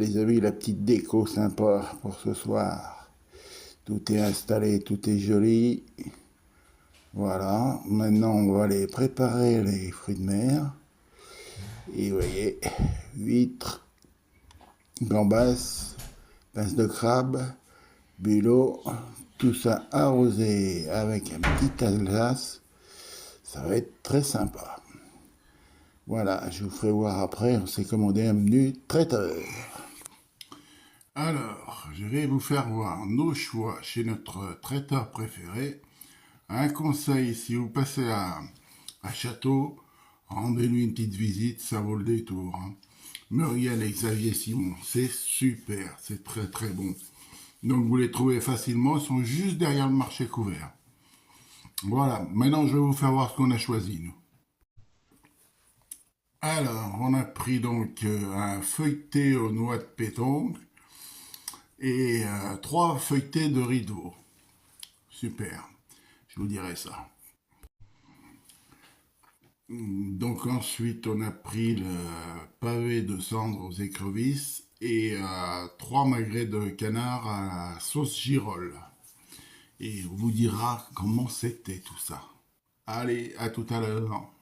les amis, la petite déco sympa pour ce soir. Tout est installé, tout est joli. Voilà, maintenant on va aller préparer les fruits de mer. Et vous voyez, huîtres, gambas, pince de crabe, bulot, tout ça arrosé avec un petit tas de glace. Ça va être très sympa. Voilà, je vous ferai voir après, on s'est commandé un menu traiteur. Alors, je vais vous faire voir nos choix chez notre traiteur préféré. Un conseil, si vous passez à Château, rendez-lui une petite visite, ça vaut le détour. Hein. Muriel et Xavier Simon, c'est super, c'est très très bon. Donc vous les trouvez facilement, ils sont juste derrière le marché couvert. Voilà, maintenant je vais vous faire voir ce qu'on a choisi, nous. Alors, on a pris donc un feuilleté aux noix de pétanque et 3 feuilletés de riz de veau. Super, je vous dirai ça. Donc ensuite, on a pris le pavé de cendre aux écrevisses et 3 magrets de canard à la sauce girole. Et on vous dira comment c'était tout ça. Allez, à tout à l'heure.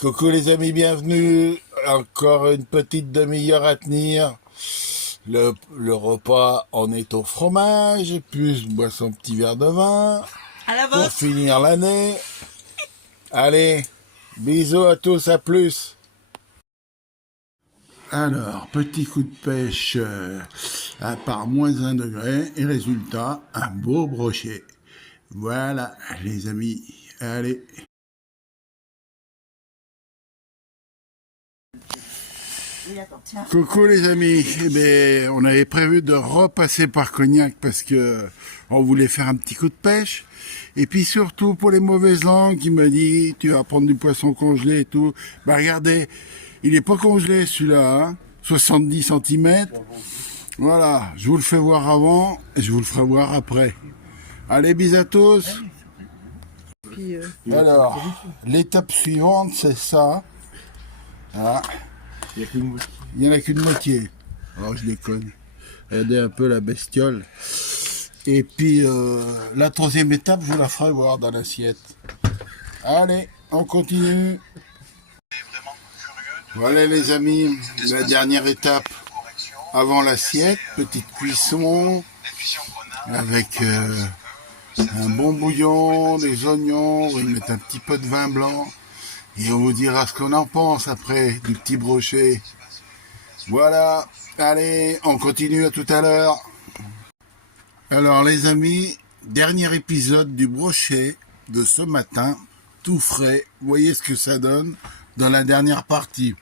Coucou les amis, bienvenue. Encore une petite demi-heure à tenir. Le repas en est au fromage, plus bois son petit verre de vin. À la Pour vôtre. finir l'année. Allez, bisous à tous, à plus. Alors, petit coup de pêche à part moins 1 degré et résultat, un beau brochet. Voilà les amis, allez. Coucou les amis, eh bien, on avait prévu de repasser par Cognac parce que on voulait faire un petit coup de pêche. Et puis surtout pour les mauvaises langues qui m'a dit tu vas prendre du poisson congelé et tout. Bah regardez, il est pas congelé celui-là, hein, 70 cm. Voilà, je vous le fais voir avant et je vous le ferai voir après. Allez, bis à tous. Alors, l'étape suivante c'est ça. Voilà. Il n'y en a qu'une moitié. Alors je déconne. Regardez un peu la bestiole. Et puis la 3e étape, je vous la ferai voir dans l'assiette. Allez, on continue. Voilà les amis, la dernière étape avant l'assiette. Petite cuisson avec un bon bouillon, des oignons. On va y mettre un petit peu de vin blanc. Et on vous dira ce qu'on en pense après du petit brochet. Voilà, allez, on continue à tout à l'heure. Alors les amis, dernier épisode du brochet de ce matin, tout frais. Vous voyez ce que ça donne dans la dernière partie.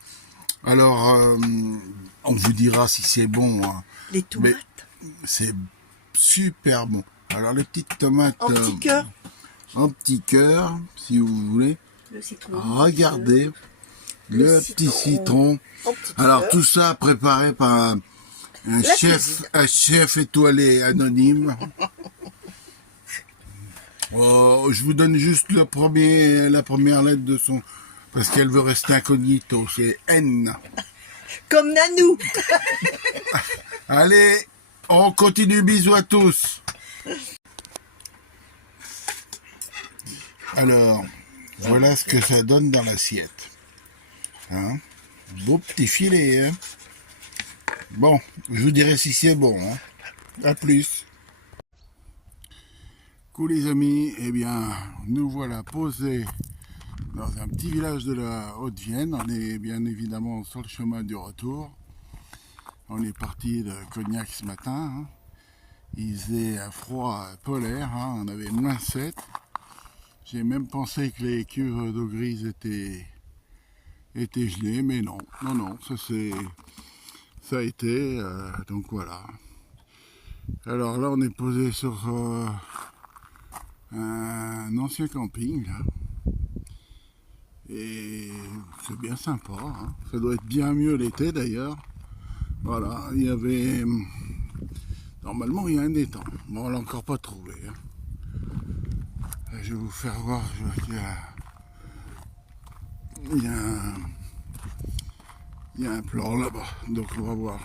Alors, on vous dira si c'est bon. Hein. Les tomates. C'est super bon. Alors les petites tomates En petit cœur. En petit cœur, si vous voulez. Le citron. Regardez le petit citron. Alors tout ça préparé par un chef étoilé anonyme. Oh, je vous donne juste la première lettre de son, parce qu'elle veut rester incognito. C'est N. Comme Nanou. Allez, on continue. Bisous à tous. Alors, voilà ce que ça donne dans l'assiette. Hein? Beau petit filet. Hein? Bon, je vous dirai si c'est bon. Hein? À plus. Coucou les amis, eh bien, nous voilà posés dans un petit village de la Haute-Vienne. On est bien évidemment sur le chemin du retour. On est parti de Cognac ce matin. Hein? Il faisait un froid polaire, hein? On avait -7. J'ai même pensé que les cuves d'eau grise étaient gelées, mais non, ça a été, donc voilà. Alors là, on est posé sur un ancien camping, là. Et c'est bien sympa, hein. Ça doit être bien mieux l'été d'ailleurs. Voilà, il y avait... Normalement, il y a un étang. Bon, on l'a encore pas trouvé. Hein. Je vais vous faire voir, il y a Il y a un plan là-bas, donc on va voir.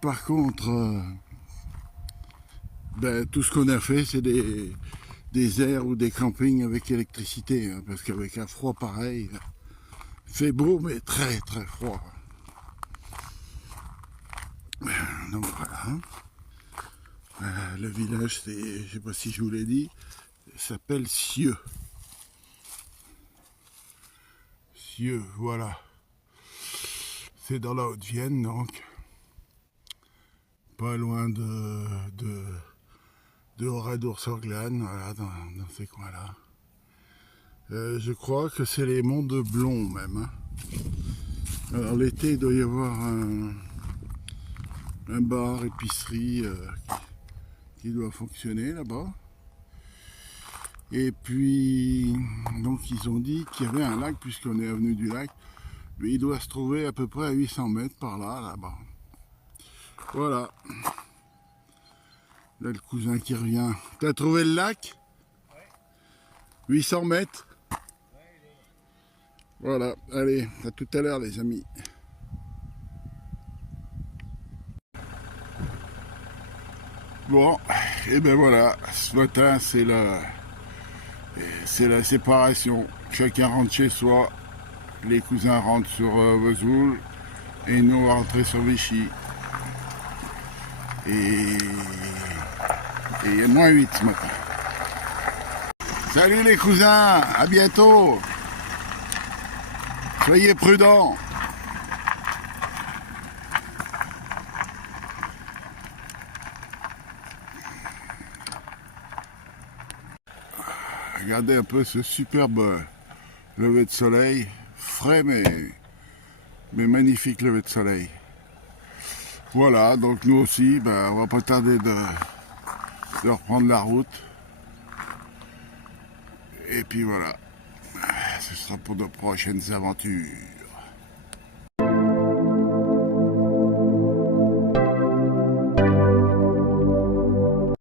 Par contre, tout ce qu'on a fait, c'est des aires ou des campings avec électricité, hein, parce qu'avec un froid pareil, il fait beau mais très très froid. Donc voilà. Hein. Le village, je sais pas si je vous l'ai dit, s'appelle Cieux. Cieux, voilà. C'est dans la Haute-Vienne, donc pas loin de Oradour-sur-Glane, voilà, dans ces coins-là. Je crois que c'est les monts de Blon même. Hein. Alors l'été, il doit y avoir un bar, épicerie qui doit fonctionner là-bas. Et puis, donc ils ont dit qu'il y avait un lac, puisqu'on est avenue du lac. Mais il doit se trouver à peu près à 800 mètres par là, là-bas. Voilà. Là, le cousin qui revient. T'as trouvé le lac? Ouais. 800 mètres? Voilà, allez, à tout à l'heure les amis. Bon, et ben voilà, ce matin c'est la séparation. Chacun rentre chez soi, les cousins rentrent sur Vesoul, et nous on va rentrer sur Vichy. Et il y a -8 ce matin. Salut les cousins, à bientôt. Soyez prudents. Regardez un peu ce superbe lever de soleil, frais mais magnifique lever de soleil. Voilà, donc nous aussi, on va pas tarder de reprendre la route. Et puis voilà, ce sera pour de prochaines aventures.